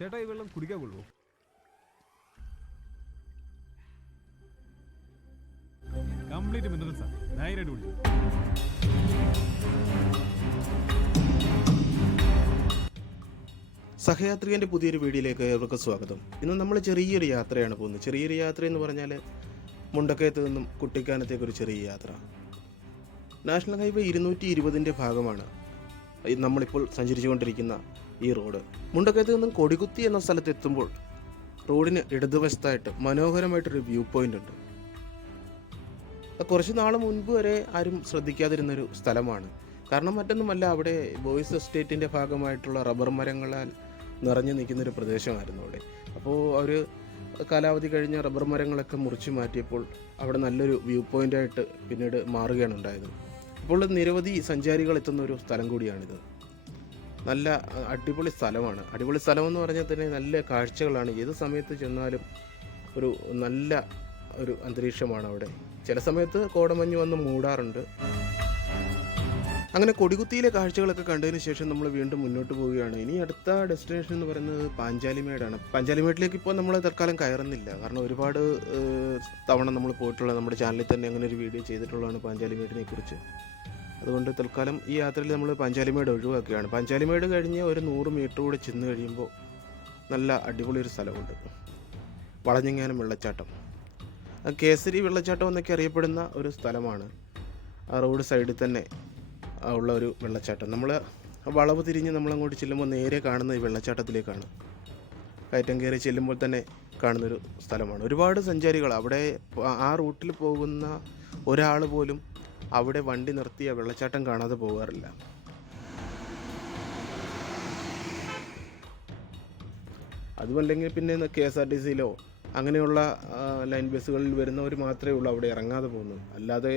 ചേട്ടാ ഈ വെള്ളം കുടിക്കാൻ കൊള്ളുമോ? കംപ്ലീറ്റ് മിനറൽസാ, ധൈര്യമായിട്ട് കുടിച്ചു. സഹയാത്രികൻ്റെ പുതിയൊരു വീഡിയോയിലേക്ക് ഏവർക്കും സ്വാഗതം. ഇന്ന് നമ്മൾ ചെറിയൊരു യാത്രയാണ് പോകുന്നത്. ചെറിയൊരു യാത്ര എന്ന് പറഞ്ഞാൽ മുണ്ടക്കയത്ത് നിന്നും കുട്ടിക്കാനത്തേക്കൊരു ചെറിയ യാത്ര. നാഷണൽ ഹൈവേ 220 ഭാഗമാണ് നമ്മളിപ്പോൾ സഞ്ചരിച്ചുകൊണ്ടിരിക്കുന്ന ഈ റോഡ്. മുണ്ടക്കയത്ത് നിന്നും കൊടികുത്തി എന്ന സ്ഥലത്തെത്തുമ്പോൾ റോഡിന് ഇടതുവശത്തായിട്ട് മനോഹരമായിട്ടൊരു വ്യൂ പോയിൻ്റ് ഉണ്ട്. കുറച്ച് നാൾ മുൻപ് വരെ ആരും ശ്രദ്ധിക്കാതിരുന്നൊരു സ്ഥലമാണ്. കാരണം മറ്റൊന്നുമല്ല, അവിടെ ബോയ്സ് എസ്റ്റേറ്റിൻ്റെ ഭാഗമായിട്ടുള്ള റബ്ബർ മരങ്ങളാൽ നിറഞ്ഞു നിൽക്കുന്നൊരു പ്രദേശമായിരുന്നു അവിടെ. അപ്പോൾ അവർ കാലാവധി കഴിഞ്ഞ റബ്ബർ മരങ്ങളൊക്കെ മുറിച്ച് മാറ്റിയപ്പോൾ അവിടെ നല്ലൊരു വ്യൂ പോയിൻ്റായിട്ട് പിന്നീട് മാറുകയാണ് ഉണ്ടായത്. അപ്പോൾ നിരവധി സഞ്ചാരികൾ എത്തുന്ന ഒരു സ്ഥലം കൂടിയാണിത്. നല്ല അടിപൊളി സ്ഥലമാണ്. അടിപൊളി സ്ഥലമെന്ന് പറഞ്ഞാൽ തന്നെ നല്ല കാഴ്ചകളാണ്. ഏത് സമയത്ത് ചെന്നാലും നല്ല ഒരു അന്തരീക്ഷമാണ് അവിടെ. ചില സമയത്ത് കോടമഞ്ഞ് വന്ന് മൂടാറുണ്ട്. അങ്ങനെ കൊടികുത്തിയിലെ കാഴ്ചകളൊക്കെ കണ്ടതിന് ശേഷം നമ്മൾ വീണ്ടും മുന്നോട്ട് പോവുകയാണ്. ഇനി അടുത്ത ഡെസ്റ്റിനേഷൻ എന്ന് പറയുന്നത് പാഞ്ചാലിമേടാണ്. പാഞ്ചാലിമേട്ടിലേക്ക് ഇപ്പോൾ നമ്മൾ തൽക്കാലം കയറുന്നില്ല. കാരണം ഒരുപാട് തവണ നമ്മൾ പോയിട്ടുള്ള നമ്മുടെ ചാനലിൽ തന്നെ അങ്ങനെ ഒരു വീഡിയോ ചെയ്തിട്ടുള്ളതാണ് പാഞ്ചാലിമേടിനെ കുറിച്ച്. അതുകൊണ്ട് തൽക്കാലം ഈ യാത്രയിൽ നമ്മൾ പാഞ്ചാലിമേട് ഒഴിവാക്കുകയാണ്. പാഞ്ചാലിമേട് കഴിഞ്ഞ് ഒരു 100 മീറ്റർ കൂടെ ചെന്ന് കഴിയുമ്പോൾ നല്ല അടിപൊളി ഒരു സ്ഥലമുണ്ട്, വളഞ്ഞങ്ങാനം വെള്ളച്ചാട്ടം. കേസരി വെള്ളച്ചാട്ടം എന്നൊക്കെ അറിയപ്പെടുന്ന ഒരു സ്ഥലമാണ്. ആ റോഡ് സൈഡിൽ തന്നെ ഉള്ള ഒരു വെള്ളച്ചാട്ടം. നമ്മൾ വളവ് തിരിഞ്ഞ് നമ്മളങ്ങോട്ട് ചെല്ലുമ്പോൾ നേരെ കാണുന്ന ഈ വെള്ളച്ചാട്ടത്തിലേക്കാണ്. കയറ്റം കയറി ചെല്ലുമ്പോൾ തന്നെ കാണുന്നൊരു സ്ഥലമാണ്. ഒരുപാട് സഞ്ചാരികൾ അവിടെ ആ റൂട്ടിൽ പോകുന്ന ഒരാൾ പോലും അവിടെ വണ്ടി നിർത്തി ആ വെള്ളച്ചാട്ടം കാണാതെ പോകാറില്ല. അതുമല്ലെങ്കിൽ പിന്നെ KSRTCയിലോ അങ്ങനെയുള്ള ലൈൻ ബസ്സുകളിൽ വരുന്നവർ മാത്രമേ ഉള്ളൂ അവിടെ ഇറങ്ങാതെ പോകുന്നത്. അല്ലാതെ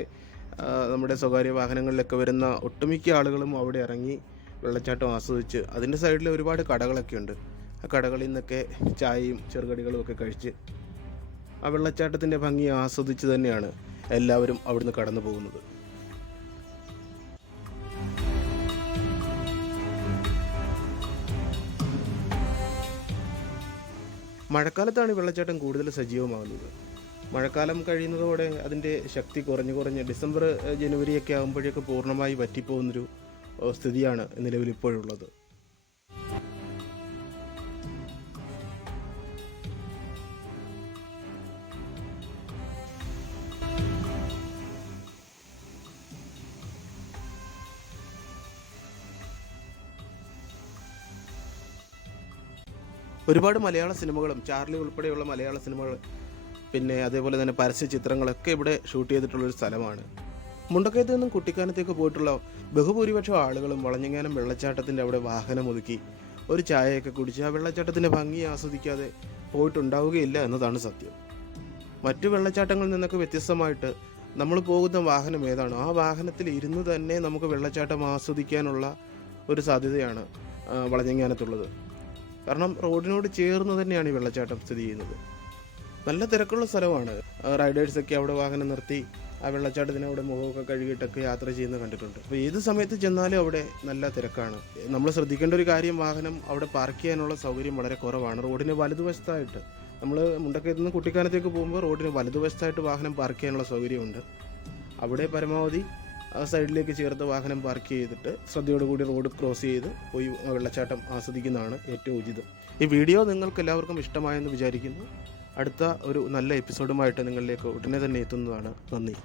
നമ്മുടെ സ്വകാര്യ വാഹനങ്ങളിലൊക്കെ വരുന്ന ഒട്ടുമിക്ക ആളുകളും അവിടെ ഇറങ്ങി വെള്ളച്ചാട്ടം ആസ്വദിച്ച്, അതിൻ്റെ സൈഡിൽ ഒരുപാട് കടകളൊക്കെ ഉണ്ട്. ആ കടകളിൽ നിന്നൊക്കെ ചായയും ചെറുകടികളും ഒക്കെ കഴിച്ച് ആ വെള്ളച്ചാട്ടത്തിൻ്റെ ഭംഗി ആസ്വദിച്ച് തന്നെയാണ് എല്ലാവരും അവിടുന്ന് കടന്നു പോകുന്നത്. മഴക്കാലത്താണ് ഈ വെള്ളച്ചാട്ടം കൂടുതൽ സജീവമാകുന്നത്. മഴക്കാലം കഴിയുന്നതോടെ അതിൻ്റെ ശക്തി കുറഞ്ഞ് ഡിസംബർ ജനുവരിയൊക്കെ ആകുമ്പോഴേക്ക് പൂർണ്ണമായി വറ്റിപ്പോകുന്നൊരു സ്ഥിതിയാണ് നിലവിലിപ്പോഴുള്ളത്. ഒരുപാട് മലയാള സിനിമകളും ചാർലി ഉൾപ്പെടെയുള്ള മലയാള സിനിമകൾ, പിന്നെ അതേപോലെ തന്നെ പരസ്യ ചിത്രങ്ങളൊക്കെ ഇവിടെ ഷൂട്ട് ചെയ്തിട്ടുള്ളൊരു സ്ഥലമാണ്. മുണ്ടക്കയത്ത് നിന്നും കുട്ടിക്കാനത്തേക്ക് പോയിട്ടുള്ള ബഹുഭൂരിപക്ഷം ആളുകളും വളഞ്ഞങ്ങാനം വെള്ളച്ചാട്ടത്തിൻ്റെ അവിടെ വാഹനം ഒതുക്കി ഒരു ചായയൊക്കെ കുടിച്ച് ആ വെള്ളച്ചാട്ടത്തിൻ്റെ ഭംഗി ആസ്വദിക്കാതെ പോയിട്ടുണ്ടാവുകയില്ല എന്നതാണ് സത്യം. മറ്റു വെള്ളച്ചാട്ടങ്ങളിൽ നിന്നൊക്കെ വ്യത്യസ്തമായിട്ട് നമ്മൾ പോകുന്ന വാഹനം ഏതാണോ ആ വാഹനത്തിൽ ഇരുന്ന് തന്നെ നമുക്ക് വെള്ളച്ചാട്ടം ആസ്വദിക്കാനുള്ള ഒരു സാധ്യതയാണ് വളഞ്ഞങ്ങാനത്തുള്ളത്. കാരണം റോഡിനോട് ചേർന്ന് തന്നെയാണ് ഈ വെള്ളച്ചാട്ടം സ്ഥിതി ചെയ്യുന്നത്. നല്ല തിരക്കുള്ള സ്ഥലമാണ്. റൈഡേഴ്സൊക്കെ അവിടെ വാഹനം നിർത്തി ആ വെള്ളച്ചാട്ടത്തിന് അവിടെ മുഖമൊക്കെ കഴുകിയിട്ടൊക്കെ യാത്ര ചെയ്യുന്നത് കണ്ടിട്ടുണ്ട്. അപ്പോൾ ഏത് സമയത്ത് ചെന്നാലും അവിടെ നല്ല തിരക്കാണ്. നമ്മൾ ശ്രദ്ധിക്കേണ്ട ഒരു കാര്യം, വാഹനം അവിടെ പാർക്ക് ചെയ്യാനുള്ള സൗകര്യം വളരെ കുറവാണ്. റോഡിന് വലതുവശത്തായിട്ട്, നമ്മൾ മുണ്ടക്കയത്ത് നിന്ന് കുട്ടിക്കാനത്തേക്ക് പോകുമ്പോൾ റോഡിന് വലതുവശത്തായിട്ട് വാഹനം പാർക്ക് ചെയ്യാനുള്ള സൗകര്യമുണ്ട്. അവിടെ പരമാവധി ആ സൈഡിലേക്ക് ചേർത്ത് വാഹനം പാർക്ക് ചെയ്തിട്ട് ശ്രദ്ധയോടുകൂടി റോഡ് ക്രോസ് ചെയ്ത് പോയി വെള്ളച്ചാട്ടം ആസ്വദിക്കുന്നതാണ് ഏറ്റവും ഉചിതം. ഈ വീഡിയോ നിങ്ങൾക്ക് എല്ലാവർക്കും ഇഷ്ടമായെന്ന് വിചാരിക്കുന്നു. അടുത്ത ഒരു നല്ല എപ്പിസോഡുമായിട്ട് നിങ്ങളിലേക്ക് ഉടനെ തന്നെ എത്തുന്നതാണ്. നന്ദി.